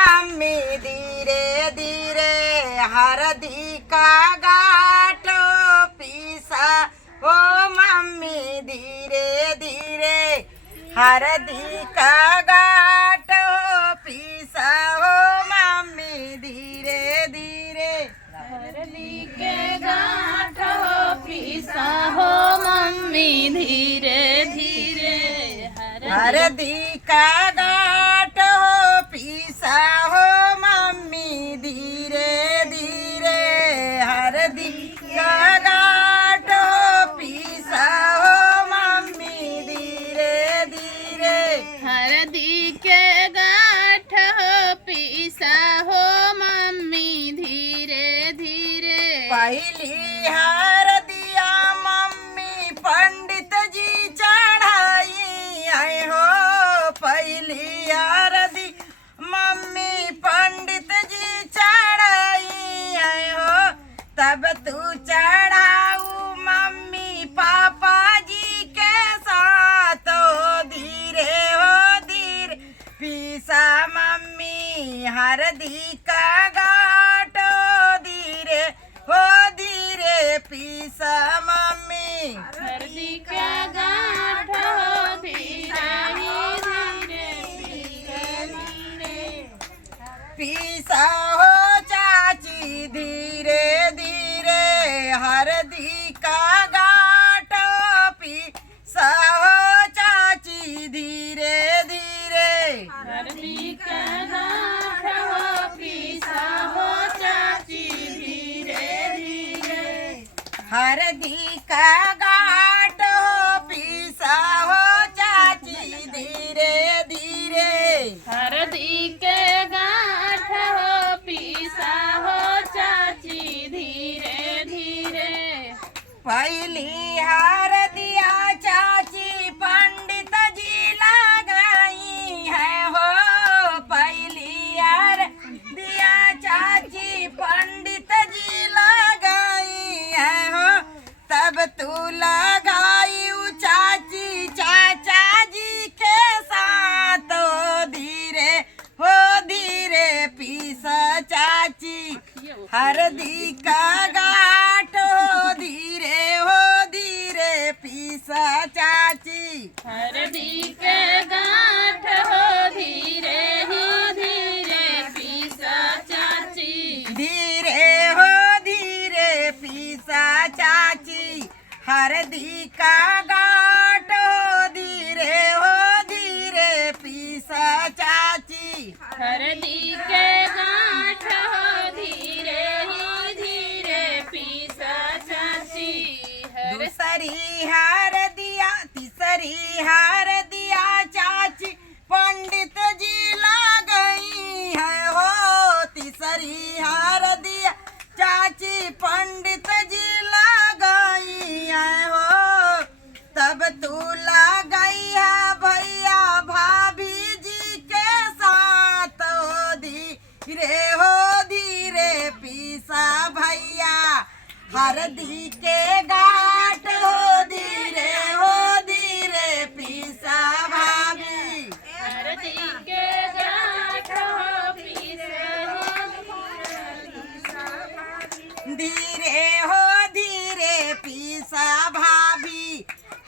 मम्मी धीरे धीरे हरदी का गाठो पीसा ओ मम्मी धीरे धीरे हरदी का गाठो पीसा ओ मम्मी धीरे धीरे हरदी के गाठो पीसा हो मम्मी धीरे धीरे हरदी का गाठो पीसा हो मम्मी धीरे धीरे हरदी का गाठो पीसा हो मम्मी धीरे धीरे हरदी के गाठ हो पीसा हो मम्मी धीरे धीरे पहली हरदिया मम्मी पंडित जी चढ़ाई आए हो पहली हरदी मम्मी पंडित जी चढ़ाई आए हो तब तू चढ़ाऊ मम्मी पापा जी के साथ हो धीरे पीसा मम्मी हरदी का गाठो धीरे पीसा मम्मी हरदी के गाठ हो धीरे धीरे पीसा हो चाची धीरे धीरे हरदी का गाठो पीसा हो चाची धीरे धीरे हरदी के गाठ हो पीसा हो चाची धीरे धीरे हरदी का गाठो पीसा हो चाची धीरे धीरे हरदी के गाठ हो पीसा हो चाची धीरे धीरे पहली हरदिया चाची पंडित जी लगाई है हो पहली हरदिया चाची पंडित जी लगाई है हो तब तू लगाई चाची चाचा जी के साथ हो धीरे पीसा चाची हरदी का गाठ हो धीरे पीसा चाची हरदी के गाठ हो धीरे ही धीरे पीसा चाची धीरे पीसा चाची हरदी का गाठ हो धीरे पीसा चाची हरदी के गाठ हो धीरे ही धीरे पीसा चाची दूसरी हरदिया तीसरी हरदिया चाची पंडित जी लगाई है हो तीसरी हरदिया चाची पंडित जी लगाई है हो तब तू लगाई है भैया भाभी जी के साथ हो धीरे पीसा भैया हरदी के गा